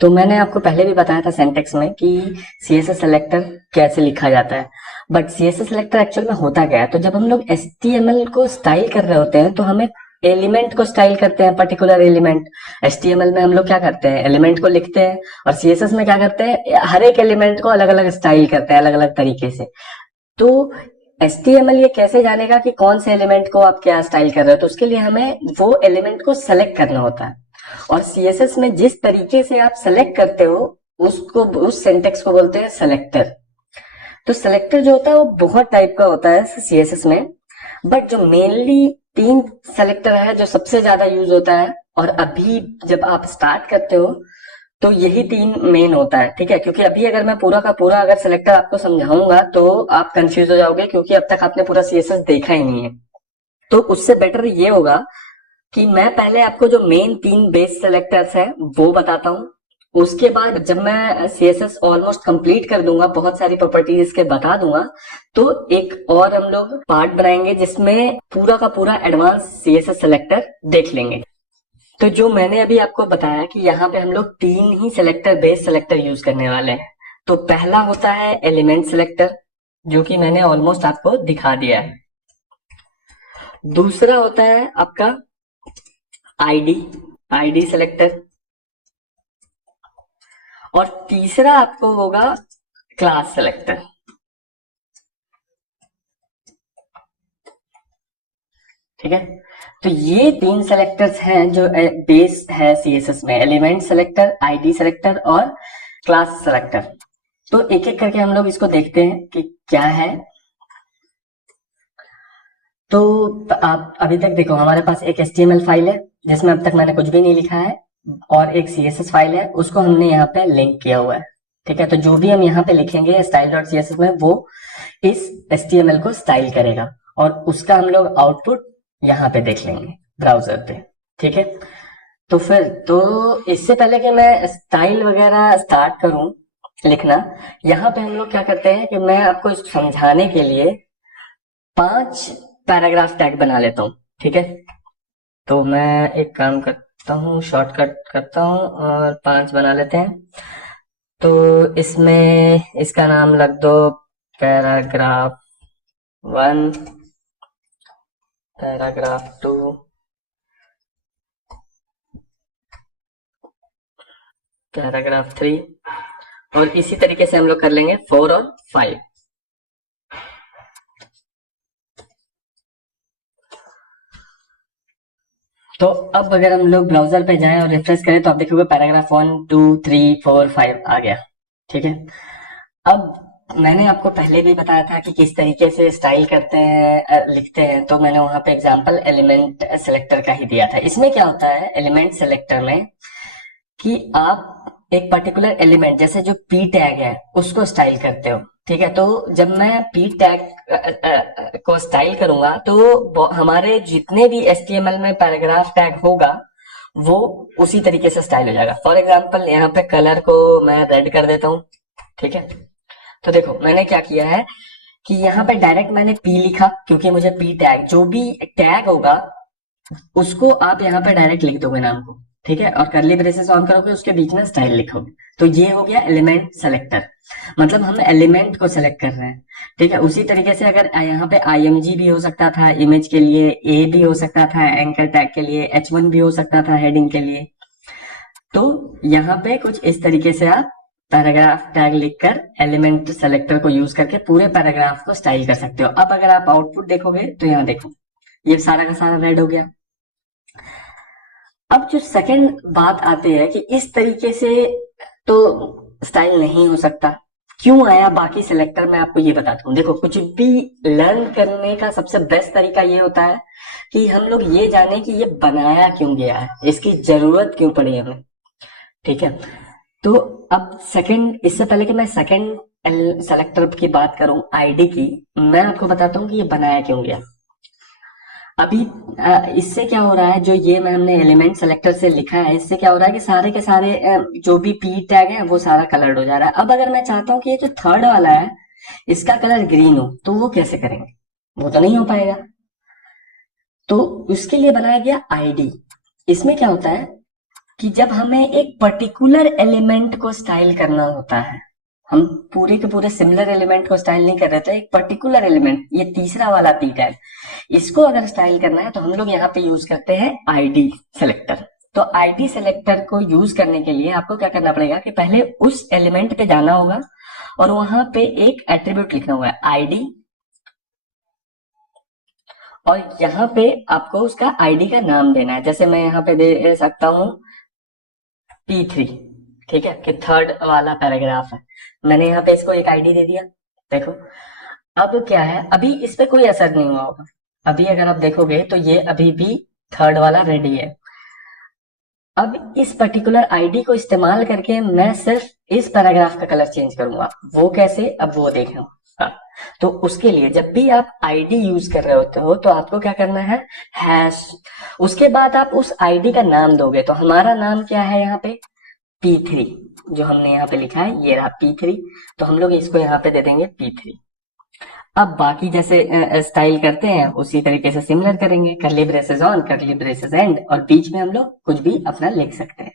तो मैंने आपको पहले भी बताया था सिंटेक्स में कि सीएसएस सेलेक्टर कैसे लिखा जाता है। बट सीएसएस सेलेक्टर एक्चुअल में होता क्या है, तो जब हम लोग एचटीएमएल को स्टाइल कर रहे होते हैं तो हमें एलिमेंट को स्टाइल करते हैं, पर्टिकुलर एलिमेंट। एचटीएमएल में हम लोग क्या करते हैं, एलिमेंट को लिखते हैं, और सीएसएस में क्या करते हैं, हर एक एलिमेंट को अलग अलग स्टाइल करते हैं, अलग अलग तरीके से। तो एचटीएमएल ये कैसे जानेगा कि कौन से एलिमेंट को आप क्या स्टाइल कर रहे हो, तो उसके लिए हमें वो एलिमेंट को सेलेक्ट करना होता है। और सीएसएस में जिस तरीके से आप सेलेक्ट करते हो उसको, उस सिंटेक्स को बोलते हैं सेलेक्टर। तो सेलेक्टर जो होता है वो बहुत टाइप का होता है सीएसएस में, बट जो मेनली 3 सेलेक्टर है जो सबसे ज्यादा यूज होता है, और अभी जब आप स्टार्ट करते हो तो यही 3 मेन होता है, ठीक है। क्योंकि अभी अगर मैं पूरा का पूरा अगर सेलेक्टर आपको समझाऊंगा तो आप कंफ्यूज हो जाओगे, क्योंकि अब तक आपने पूरा सीएसएस देखा ही नहीं है। तो उससे बेटर ये होगा कि मैं पहले आपको जो मेन 3 बेस सेलेक्टर्स है वो बताता हूँ। उसके बाद जब मैं सीएसएस ऑलमोस्ट कंप्लीट कर दूंगा, बहुत सारी प्रॉपर्टीज इसके बता दूंगा, तो एक और हम लोग पार्ट बनाएंगे जिसमें पूरा का पूरा एडवांस सीएसएस सेलेक्टर देख लेंगे। तो जो मैंने अभी आपको बताया कि यहाँ पे हम लोग 3 ही सेलेक्टर, बेस सेलेक्टर यूज करने वाले हैं। तो पहला होता है एलिमेंट सेलेक्टर, जो कि मैंने ऑलमोस्ट आपको दिखा दिया है। दूसरा होता है आपका आईडी, आईडी सेलेक्टर। और तीसरा आपको होगा क्लास सेलेक्टर। ठीक है, तो ये 3 सेलेक्टर्स हैं जो बेस है सीएसएस में, एलिमेंट सेलेक्टर, आईडी सेलेक्टर और क्लास सेलेक्टर। तो एक एक करके हम लोग इसको देखते हैं कि क्या है। तो आप अभी तक देखो, हमारे पास एक एचटीएमएल फाइल है जिसमें अब तक मैंने कुछ भी नहीं लिखा है, और एक सीएसएस फाइल है, उसको हमने यहाँ पे लिंक किया हुआ है। ठीक है, तो जो भी हम यहाँ पे लिखेंगे style.css में, वो इस एचटीएमएल को स्टाइल करेगा, और उसका हम लोग आउटपुट यहाँ पे देख लेंगे ब्राउजर पे। ठीक है, तो फिर तो इससे पहले कि मैं स्टाइल वगैरह स्टार्ट करूं लिखना, यहाँ पे हम लोग क्या करते हैं कि मैं आपको समझाने के लिए 5 पैराग्राफ टैग बना लेता हूँ। ठीक है, तो मैं एक काम करता हूँ, शॉर्टकट करता हूँ और 5 बना लेते हैं। तो इसमें इसका नाम लग दो पैराग्राफ 1, पैराग्राफ 2, पैराग्राफ 3, और इसी तरीके से हम लोग कर लेंगे 4 और 5। तो अब अगर हम लोग ब्राउजर पे जाएं और रिफ्रेश करें तो आप देखोगे पैराग्राफ 1, 2, 3, 4, 5 आ गया। ठीक है, अब मैंने आपको पहले भी बताया था कि किस तरीके से स्टाइल करते हैं, लिखते हैं। तो मैंने वहां पे एग्जांपल एलिमेंट सेलेक्टर का ही दिया था। इसमें क्या होता है एलिमेंट सेलेक्टर में, कि आप एक पर्टिकुलर एलिमेंट, जैसे जो पी टैग है, उसको स्टाइल करते हो। ठीक है, तो जब मैं पी टैग को स्टाइल करूंगा तो हमारे जितने भी एचटीएमएल में पैराग्राफ टैग होगा वो उसी तरीके से स्टाइल हो जाएगा। फॉर एग्जांपल यहाँ पे कलर को मैं रेड कर देता हूँ। ठीक है, तो देखो मैंने क्या किया है कि यहाँ पे डायरेक्ट मैंने पी लिखा, क्योंकि मुझे पी टैग, जो भी टैग होगा उसको आप यहाँ पे डायरेक्ट लिख दोगे नाम को। ठीक है, और करली ब्रेसेस ऑन करोगे, उसके बीच में स्टाइल लिखोगे। तो ये हो गया एलिमेंट सेलेक्टर, मतलब हम एलिमेंट को सेलेक्ट कर रहे हैं। ठीक है, उसी तरीके से अगर यहाँ पे आईएमजी भी हो सकता था इमेज के लिए, ए भी हो सकता था एंकर टैग के लिए, H1 भी हो सकता था हेडिंग के लिए। तो यहाँ पे कुछ इस तरीके से आप पैराग्राफ टैग लिखकर एलिमेंट सेलेक्टर को यूज करके पूरे पैराग्राफ को स्टाइल कर सकते हो। अब अगर आप आउटपुट देखोगे तो यहाँ देखो, ये सारा का सारा रेड हो गया। अब जो सेकंड बात आती है कि इस तरीके से तो स्टाइल नहीं हो सकता, क्यों आया बाकी सेलेक्टर, मैं आपको ये बताता हूँ। देखो, कुछ भी लर्न करने का सबसे बेस्ट तरीका ये होता है कि हम लोग ये जाने कि ये बनाया क्यों गया है, इसकी जरूरत क्यों पड़ी हमें। ठीक है, तो अब सेकंड, इससे पहले कि मैं सेकंड सेलेक्टर की बात करूं आईडी की, मैं आपको बताता हूँ कि ये बनाया क्यों गया। अभी इससे क्या हो रहा है, जो ये मैं हमने एलिमेंट सेलेक्टर से लिखा है, इससे क्या हो रहा है कि सारे के सारे जो भी पी टैग है वो सारा कलर्ड हो जा रहा है। अब अगर मैं चाहता हूँ कि ये जो थर्ड वाला है इसका कलर ग्रीन हो, तो वो कैसे करेंगे, वो तो नहीं हो पाएगा। तो उसके लिए बनाया गया आईडी। इसमें क्या होता है कि जब हमें एक पर्टिकुलर एलिमेंट को स्टाइल करना होता है, हम पूरे के पूरे सिमिलर एलिमेंट को स्टाइल नहीं कर रहे थे, एक पर्टिकुलर एलिमेंट, ये तीसरा वाला पी टैग, इसको अगर स्टाइल करना है तो हम लोग यहाँ पे यूज करते हैं आईडी सेलेक्टर। तो आईडी सेलेक्टर को यूज करने के लिए आपको क्या करना पड़ेगा कि पहले उस एलिमेंट पे जाना होगा और वहां पे एक एट्रीब्यूट लिखना होगा आईडी, और यहाँ पे आपको उसका आईडी का नाम देना है। जैसे मैं यहाँ पे दे सकता हूं P3, ठीक है, कि थर्ड वाला पैराग्राफ है, मैंने यहाँ पे इसको एक आईडी दे दिया। देखो अब क्या है, अभी इस पे कोई असर नहीं हुआ होगा, अभी अगर आप देखोगे तो ये अभी भी थर्ड वाला रेडी है। अब इस पर्टिकुलर आईडी को इस्तेमाल करके मैं सिर्फ इस पैराग्राफ का कलर चेंज करूंगा, वो कैसे, अब वो देखना। हाँ, तो उसके लिए जब भी आप आईडी यूज कर रहे होते हो तो आपको क्या करना है, हैश, उसके बाद आप उस आईडी का नाम दोगे। तो हमारा नाम क्या है यहाँ पे, P3, जो हमने यहाँ पे लिखा है ये रहा P3, तो हम लोग इसको यहाँ पे दे देंगे P3। अब बाकी जैसे स्टाइल करते हैं उसी तरीके से सिमिलर करेंगे, करली ब्रेसेस ऑन, करली ब्रेसेस एंड, और बीच में हम लोग कुछ भी अपना लिख सकते हैं।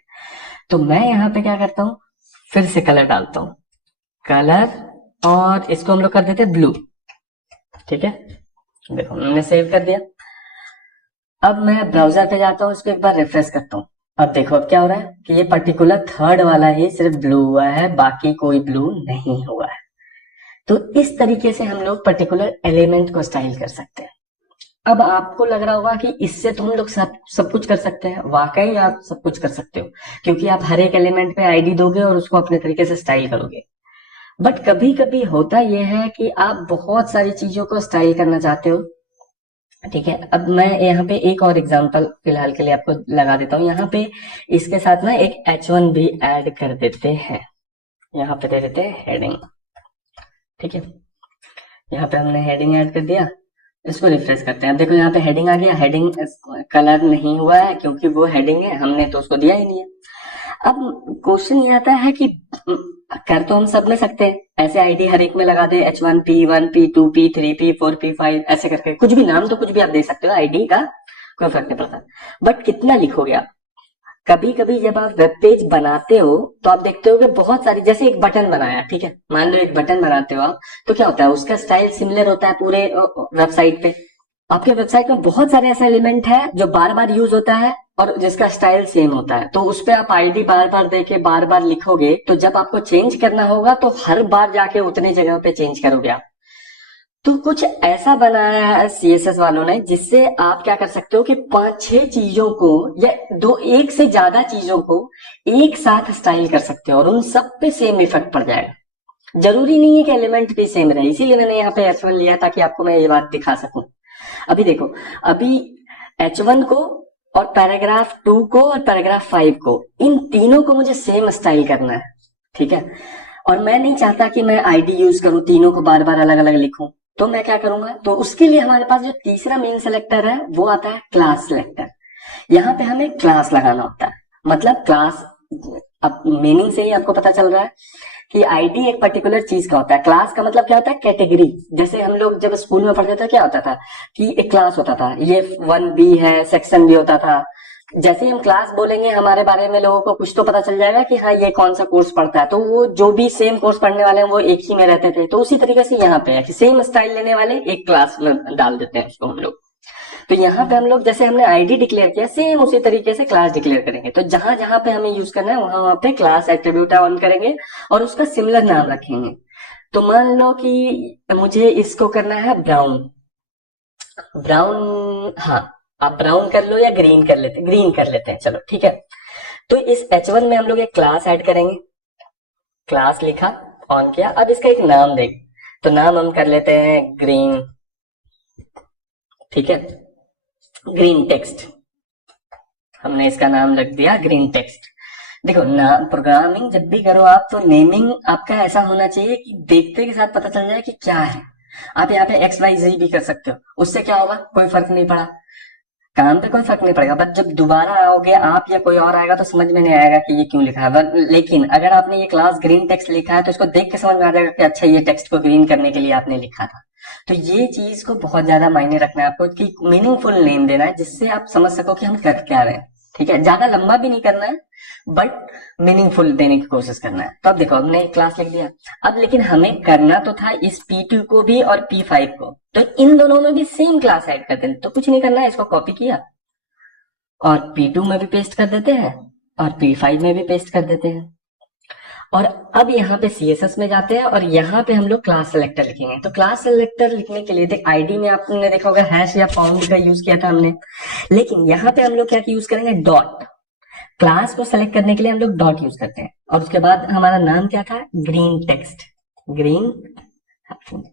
तो मैं यहाँ पे क्या करता हूँ, फिर से कलर डालता हूँ, कलर, और इसको हम लोग कर देते हैं ब्लू, ठीक है। देखो मैंने सेव कर दिया। अब मैं ब्राउजर पे जाता हूँ, इसको एक बार रिफ्रेश करता हूँ। अब देखो अब क्या हो रहा है कि ये पर्टिकुलर थर्ड वाला ही सिर्फ ब्लू हुआ है, बाकी कोई ब्लू नहीं हुआ है। तो इस तरीके से हम लोग पर्टिकुलर एलिमेंट को स्टाइल कर सकते हैं। अब आपको लग रहा होगा कि इससे तो हम लोग सब कुछ कर सकते हैं। वाकई आप सब कुछ कर सकते हो, क्योंकि आप हर एक एलिमेंट पे आईडी दोगे और उसको अपने तरीके से स्टाइल करोगे। बट कभी कभी होता यह है कि आप बहुत सारी चीजों को स्टाइल करना चाहते हो, ठीक है। अब मैं यहाँ पे एक और एग्जांपल फिलहाल के लिए आपको लगा देता हूँ। यहाँ पे इसके साथ ना एक H1 भी ऐड कर देते हैं, यहाँ पे दे देते हैं हेडिंग, ठीक है। यहाँ पे हमने हेडिंग ऐड कर दिया, इसको रिफ्रेश करते हैं। अब देखो यहाँ पे हेडिंग आ गया, हेडिंग कलर नहीं हुआ है क्योंकि वो हेडिंग है, हमने तो उसको दिया ही नहीं है। अब क्वेश्चन ये आता है कि कर तो हम सब में सकते हैं, ऐसे आईडी हर एक में लगा दे, H1 P1 P2 P3 P4 P5 ऐसे करके कुछ भी नाम तो कुछ भी आप दे सकते हो आईडी का, कोई फर्क नहीं पड़ता। बट कितना लिखोगे आप। कभी कभी जब आप वेब पेज बनाते हो तो आप देखते हो कि बहुत सारी, जैसे एक बटन बनाया, ठीक है, मान लो एक बटन बनाते हो आप, तो क्या होता है उसका स्टाइल सिमिलर होता है पूरे वेबसाइट पे। आपके वेबसाइट में बहुत सारे ऐसे एलिमेंट है जो बार बार यूज होता है और जिसका स्टाइल सेम होता है, तो उस पे आप आईडी बार बार देके बार बार लिखोगे, तो जब आपको चेंज करना होगा तो हर बार जाके उतनी जगह पे चेंज करोगे आप। तो कुछ ऐसा बनाया है सीएसएस वालों ने जिससे आप क्या कर सकते हो कि 5-6 चीजों को या एक से ज्यादा चीजों को एक साथ स्टाइल कर सकते हो और उन सब पे सेम इफेक्ट पड़ जाएगा। जरूरी नहीं है कि एलिमेंट भी सेम रहे, इसीलिए मैंने यहाँ पे H1 लिया ताकि आपको मैं ये बात दिखा सकूं। अभी देखो, अभी H1 को और पैराग्राफ 2 को और पैराग्राफ 5 को, इन तीनों को मुझे सेम स्टाइल करना है, ठीक है। और मैं नहीं चाहता कि मैं आईडी यूज करूं, तीनों को बार बार अलग अलग लिखूं, तो मैं क्या करूंगा, तो उसके लिए हमारे पास जो तीसरा मेन सेलेक्टर है वो आता है क्लास सेलेक्टर। यहाँ पे हमें क्लास लगाना होता है, मतलब क्लास, अब मीनिंग से ही आपको पता चल रहा है कि आईडी एक पर्टिकुलर चीज का होता है। क्लास का मतलब क्या होता है, कैटेगरी। जैसे हम लोग जब स्कूल में पढ़ते थे क्या होता था कि एक क्लास होता था, ये 1B है, सेक्शन भी होता था। जैसे ही हम क्लास बोलेंगे हमारे बारे में लोगों को कुछ तो पता चल जाएगा कि हाँ ये कौन सा कोर्स पढ़ता है, तो वो जो भी सेम कोर्स पढ़ने वाले हैं वो एक ही में रहते थे। तो उसी तरीके से यहाँ पे है कि सेम स्टाइल लेने वाले एक क्लास में डाल देते हैं उसको हम लोग। तो यहाँ पे हम लोग जैसे हमने आईडी डिक्लेयर किया, सेम उसी तरीके से क्लास डिक्लेयर करेंगे। तो जहां जहां पे हमें यूज करना है वहां पे क्लास एट्रीब्यूट ऑन करेंगे और उसका सिमिलर नाम रखेंगे। तो मान लो कि मुझे इसको करना है ब्राउन, हाँ आप ब्राउन कर लो या ग्रीन कर लेते हैं, चलो ठीक है। तो इस H1 में हम लोग एक क्लास ऐड करेंगे, क्लास लिखा, ऑन किया। अब इसका एक नाम देख, तो नाम हम कर लेते हैं ग्रीन, ठीक है, ग्रीन टेक्स्ट, हमने इसका नाम रख दिया ग्रीन टेक्स्ट। देखो ना, प्रोग्रामिंग जब भी करो आप तो नेमिंग आपका ऐसा होना चाहिए कि देखते के साथ पता चल जाए कि क्या है। आप यहाँ पे XYZ भी कर सकते हो, उससे क्या होगा, कोई फर्क नहीं पड़ा, काम पे कोई फर्क नहीं पड़ेगा। बट जब दोबारा आओगे आप या कोई और आएगा तो समझ में नहीं आएगा कि ये क्यों लिखा है। लेकिन अगर आपने ये क्लास ग्रीन टेक्स्ट लिखा है तो इसको देख के समझ में आ जाएगा कि अच्छा ये टेक्स्ट को ग्रीन करने के लिए आपने लिखा था। तो ये चीज को बहुत ज्यादा मायने रखना है आपको कि मीनिंगफुल नेम देना है जिससे आप समझ सको कि हम कर क्या रहे हैं। ठीक है, ज्यादा लंबा भी नहीं करना है बट मीनिंगफुल देने की कोशिश करना है। तो अब देखो हमने क्लास लिख दिया। अब लेकिन हमें करना तो था इस P2 को भी और P5 को, तो इन दोनों में भी सेम क्लास ऐड कर देते। तो कुछ नहीं करना है, इसको कॉपी किया और P2 में भी पेस्ट कर देते हैं और P5 में भी पेस्ट कर देते हैं। और अब यहाँ पे CSS में जाते हैं और यहाँ पे हम लोग क्लास सेलेक्टर लिखेंगे। तो क्लास सेलेक्टर लिखने के लिए देख आईडी में आपने देखा होगा हैश या पाउंड का यूज किया था हमने, लेकिन यहाँ पे हम लोग क्या यूज करेंगे, डॉट। क्लास को सेलेक्ट करने के लिए हम लोग डॉट यूज करते हैं। और उसके बाद हमारा नाम क्या था, ग्रीन टेक्स्ट, ग्रीन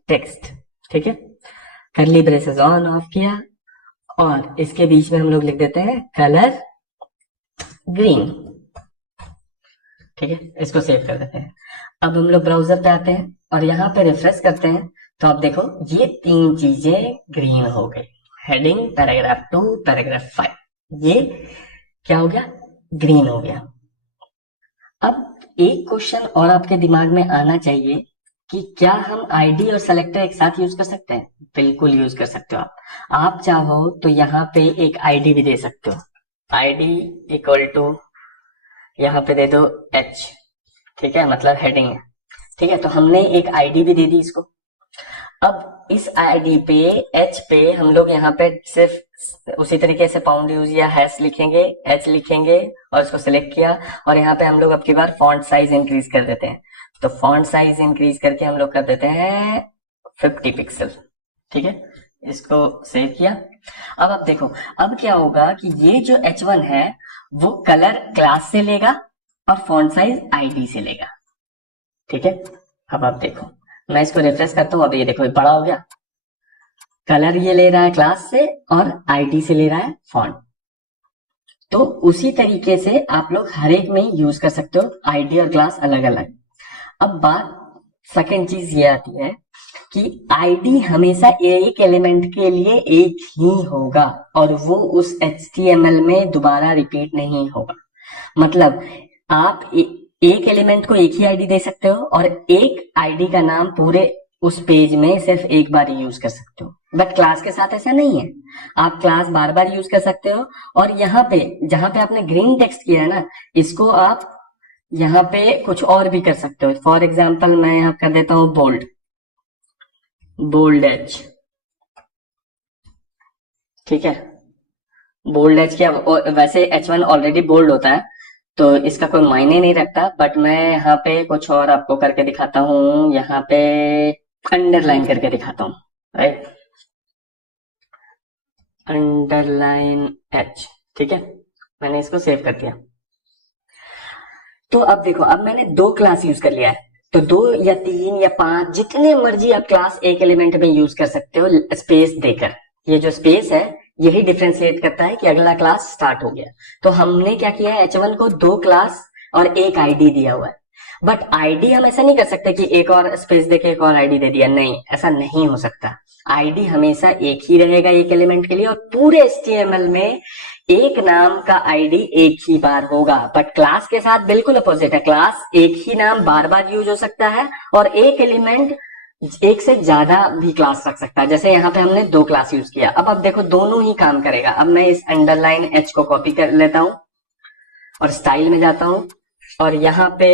टेक्स्ट, ठीक है। कर्ली ब्रेसेस ऑन ऑफ किया और इसके बीच में हम लोग लिख देते हैं कलर ग्रीन, ठीक है। इसको सेव कर देते हैं। अब हम लोग ब्राउजर पे आते हैं और यहाँ पे रिफ्रेश करते हैं तो आप देखो ये तीन चीजें ग्रीन हो गई, हेडिंग, पैराग्राफ 2, पैराग्राफ 5, ये क्या हो गया, ग्रीन हो गया। अब एक क्वेश्चन और आपके दिमाग में आना चाहिए कि क्या हम आईडी और सेलेक्टर एक साथ यूज कर सकते हैं? बिल्कुल यूज कर सकते हो आप चाहो तो यहाँ पे एक आईडी भी दे सकते हो, आईडी इक्वल टू यहाँ पे दे दो h, ठीक है, मतलब हेडिंग है, ठीक है। तो हमने एक आईडी भी दे दी इसको। अब इस आईडी पे h पे हम लोग यहाँ पे सिर्फ उसी तरीके से पाउंड यूज या हैश लिखेंगे, h लिखेंगे और इसको सिलेक्ट किया और यहाँ पे हम लोग अब की बार फॉन्ट साइज इंक्रीज कर देते हैं। तो फॉन्ट साइज इंक्रीज करके हम लोग कर देते हैं 50 पिक्सल, ठीक है। इसको सेव किया। अब आप देखो अब क्या होगा कि ये जो h1 है वो कलर क्लास से लेगा और फॉन्ट साइज आईडी से लेगा, ठीक है। अब आप देखो मैं इसको रिफ्रेश करता हूं, अब ये देखो ये बड़ा हो गया, कलर ये ले रहा है क्लास से और आईडी से ले रहा है फॉन्ट। तो उसी तरीके से आप लोग हर एक में यूज कर सकते हो, आईडी और क्लास अलग अलग। अब बात सेकंड चीज ये आती है कि आईडी हमेशा एक एलिमेंट के लिए एक ही होगा और वो उस HTML में दोबारा रिपीट नहीं होगा। मतलब आप एक एलिमेंट को एक ही आईडी दे सकते हो और एक आईडी का नाम पूरे उस पेज में सिर्फ एक बार यूज कर सकते हो। बट क्लास के साथ ऐसा नहीं है, आप क्लास बार बार यूज कर सकते हो। और यहाँ पे जहां पे आपने ग्रीन टेक्स्ट किया है ना, इसको आप यहाँ पे कुछ और भी कर सकते हो। फॉर एग्जाम्पल मैं यहाँ कर देता हूँ बोल्ड, बोल्ड एच, ठीक है। बोल्ड एच क्या, वैसे H1 ऑलरेडी बोल्ड होता है तो इसका कोई मायने नहीं रखता, बट मैं यहाँ पे कुछ और आपको करके दिखाता हूँ, यहाँ पे अंडरलाइन करके दिखाता हूँ, राइट, अंडरलाइन एच, ठीक है। मैंने इसको सेव कर दिया। तो अब देखो अब मैंने दो क्लास यूज कर लिया है, तो 2 या 3 या 5 जितने मर्जी आप क्लास एक एलिमेंट में यूज कर सकते हो स्पेस देकर। ये जो स्पेस है यही डिफ्रेंशिएट करता है कि अगला क्लास स्टार्ट हो गया। तो हमने क्या किया है, H1 को 2 क्लास और एक आईडी दिया हुआ है। बट आईडी हम ऐसा नहीं कर सकते कि एक और स्पेस देके एक और आईडी दे दिया, नहीं, ऐसा नहीं हो सकता। आईडी हमेशा एक ही रहेगा एक एलिमेंट के लिए और पूरे HTML में एक नाम का आईडी एक ही बार होगा। बट क्लास के साथ बिल्कुल अपोजिट है, क्लास एक ही नाम बार बार यूज हो सकता है और एक एलिमेंट एक से ज्यादा भी क्लास रख सकता है। जैसे यहाँ पे हमने 2 क्लास यूज किया। अब आप देखो दोनों ही काम करेगा। अब मैं इस अंडरलाइन एच को कॉपी कर लेता हूं और स्टाइल में जाता हूं और यहाँ पे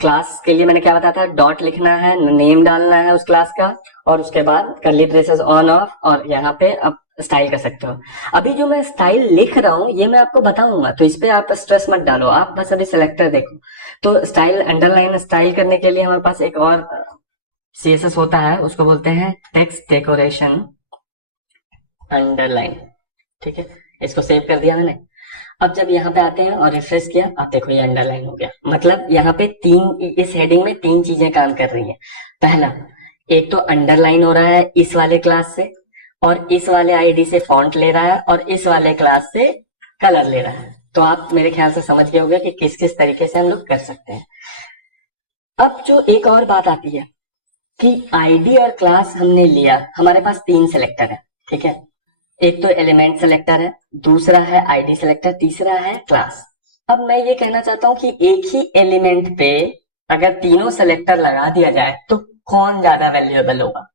क्लास के लिए मैंने क्या बताया था, डॉट लिखना है, नेम डालना है उस क्लास का और उसके बाद कर्ली ब्रेसेस ऑन ऑफ और यहाँ पे आप स्टाइल कर सकते हो। अभी जो मैं स्टाइल लिख रहा हूँ ये मैं आपको बताऊंगा, तो इस पे आप स्ट्रेस मत डालो, आप बस अभी सेलेक्टर देखो। तो स्टाइल, अंडरलाइन स्टाइल करने के लिए हमारे पास एक और CSS होता है, उसको बोलते हैं टेक्स्ट डेकोरेशन अंडरलाइन, ठीक है। इसको सेव कर दिया मैंने। अब जब यहाँ पे आते हैं और रिफ्रेश किया, आप देखो ये अंडरलाइन हो गया। मतलब यहाँ पे इस हेडिंग में 3 चीजें काम कर रही हैं। पहला, एक तो अंडरलाइन हो रहा है इस वाले क्लास से और इस वाले आईडी से फॉन्ट ले रहा है और इस वाले क्लास से कलर ले रहा है। तो आप मेरे ख्याल से समझ गए होंगे कि किस किस तरीके से हम लोग कर सकते हैं। अब जो एक और बात आती है कि आईडी और क्लास हमने लिया, हमारे पास 3 सिलेक्टर है, ठीक है। एक तो एलिमेंट सिलेक्टर है, दूसरा है आईडी सिलेक्टर, तीसरा है क्लास। अब मैं ये कहना चाहता हूं कि एक ही एलिमेंट पे अगर तीनों सिलेक्टर लगा दिया जाए तो कौन ज्यादा वैल्यूएबल होगा,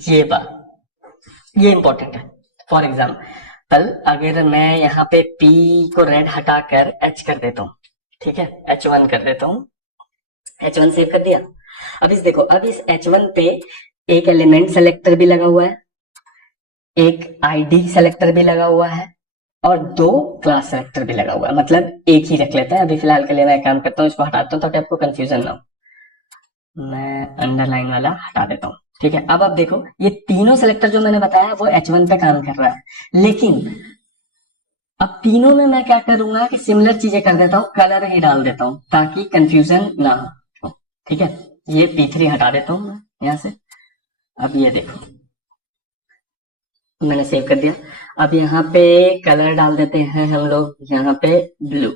ये बात, ये इंपॉर्टेंट है। फॉर एग्जाम्पल एग्जाम्पल अगर मैं यहाँ पे P को रेड हटाकर H कर देता हूँ, ठीक है, H1 कर देता हूँ, H1 सेव कर दिया। अब इस देखो, अब इस H1 पे एक एलिमेंट सेलेक्टर भी लगा हुआ है, एक आईडी सेलेक्टर भी लगा हुआ है और दो क्लास सेलेक्टर भी लगा हुआ है। मतलब एक ही रख लेते हैं अभी फिलहाल के लिए। मैं काम करता हूँ, इसको हटाता हूँ ताकि आपको कंफ्यूजन ना हो। मैं अंडरलाइन वाला हटा देता हूँ, ठीक है। अब आप देखो, ये तीनों सेलेक्टर जो मैंने बताया वो H1 पे काम कर रहा है, लेकिन अब तीनों में मैं क्या करूंगा कि सिमिलर चीजें कर देता हूँ, कलर ही डाल देता हूँ ताकि कंफ्यूजन ना हो, ठीक है। ये P3 हटा देता हूँ मैं यहां से। अब ये देखो, मैंने सेव कर दिया। अब यहाँ पे कलर डाल देते हैं हम लोग, यहाँ पे ब्लू।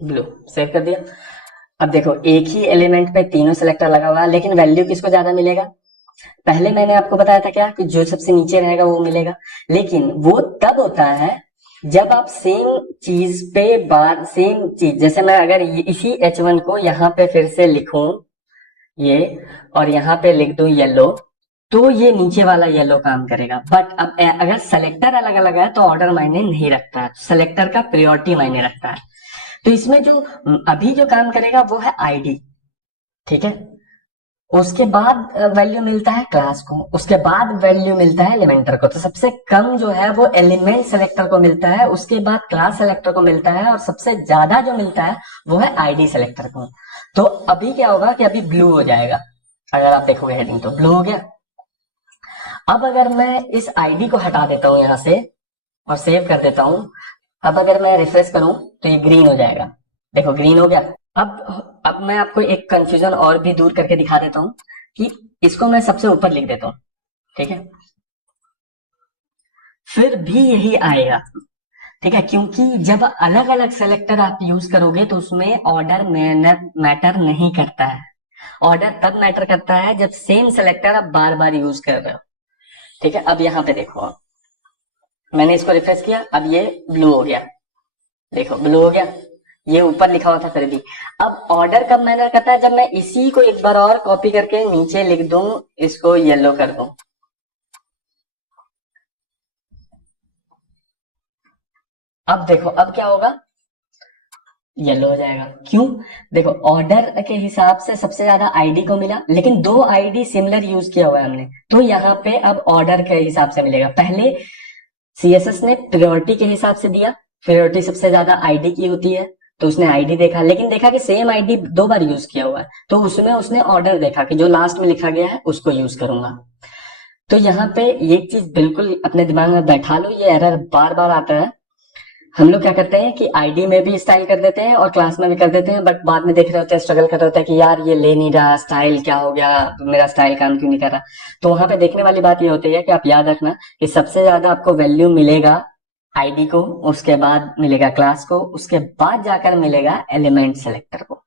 ब्लू सेव कर दिया। अब देखो, एक ही एलिमेंट पे तीनों सेलेक्टर लगा हुआ है, लेकिन वैल्यू किसको ज्यादा मिलेगा? पहले मैंने आपको बताया था क्या कि जो सबसे नीचे रहेगा वो मिलेगा, लेकिन वो तब होता है जब आप सेम चीज पे बार सेम चीज, जैसे मैं अगर इसी H1 को यहाँ पे फिर से लिखूं ये, और यहाँ पे लिख दूं येलो, तो ये नीचे वाला येलो काम करेगा। बट अब अगर सेलेक्टर अलग अलग है तो ऑर्डर मायने नहीं रखता है, सेलेक्टर का प्रायोरिटी मायने रखता है। तो इसमें जो अभी जो काम करेगा वो है आईडी, ठीक है। उसके बाद वैल्यू मिलता है क्लास को, उसके बाद वैल्यू मिलता है एलिमेंटर को। तो सबसे कम जो है वो एलिमेंट सेलेक्टर को मिलता है, उसके बाद क्लास सेलेक्टर को मिलता है, और सबसे ज्यादा जो मिलता है वो है आईडी सेलेक्टर को। तो अभी क्या होगा कि अभी ब्लू हो जाएगा, अगर आप देखोगे हेडिंग तो ब्लू हो गया। अब अगर मैं इस आईडी को हटा देता हूं यहां से और सेव कर देता हूं, अब अगर मैं रिफ्रेश करूं तो ये ग्रीन हो जाएगा। देखो ग्रीन हो गया। अब मैं आपको एक कंफ्यूजन और भी दूर करके दिखा देता हूं कि इसको मैं सबसे ऊपर लिख देता हूं, ठीक है, फिर भी यही आएगा, ठीक है। क्योंकि जब अलग अलग सेलेक्टर आप यूज करोगे तो उसमें ऑर्डर मैटर नहीं करता है। ऑर्डर तब मैटर करता है जब सेम सेलेक्टर आप बार बार यूज कर रहे हो, ठीक है। अब यहाँ पे देखो, मैंने इसको रिफ्रेश किया, अब ये ब्लू हो गया, देखो ब्लू हो गया, ये ऊपर लिखा हुआ था फिर भी। अब ऑर्डर कब मैटर करता है? जब मैं इसी को एक बार और कॉपी करके नीचे लिख दूं, इसको येलो कर दूं। अब देखो, अब क्या होगा, येलो हो जाएगा। क्यों? देखो ऑर्डर के हिसाब से सबसे ज्यादा आईडी को मिला, लेकिन दो आईडी सिमिलर यूज किया हुआ है हमने, तो यहाँ पे अब ऑर्डर के हिसाब से मिलेगा। पहले सीएसएस ने प्रायोरिटी के हिसाब से दिया, प्रायोरिटी सबसे ज्यादा आईडी की होती है, तो उसने आईडी देखा, लेकिन देखा कि सेम आईडी दो बार यूज किया हुआ है, तो उसमें उसने ऑर्डर देखा कि जो लास्ट में लिखा गया है उसको यूज करूंगा। तो यहाँ पे ये चीज बिल्कुल अपने दिमाग में बैठा लो, ये एरर बार बार आता है। हम लोग क्या करते हैं कि आईडी में भी स्टाइल कर देते हैं और क्लास में भी कर देते हैं, बट बाद में देख रहे होते हैं, स्ट्रगल कर रहे होते हैं कि यार ये ले नहीं रहा, स्टाइल क्या हो गया, मेरा स्टाइल काम क्यों नहीं कर रहा। तो वहां पे देखने वाली बात ये होती है कि आप याद रखना कि सबसे ज्यादा आपको वैल्यू मिलेगा आईडी को, उसके बाद मिलेगा क्लास को, उसके बाद जाकर मिलेगा एलिमेंट सेलेक्टर को।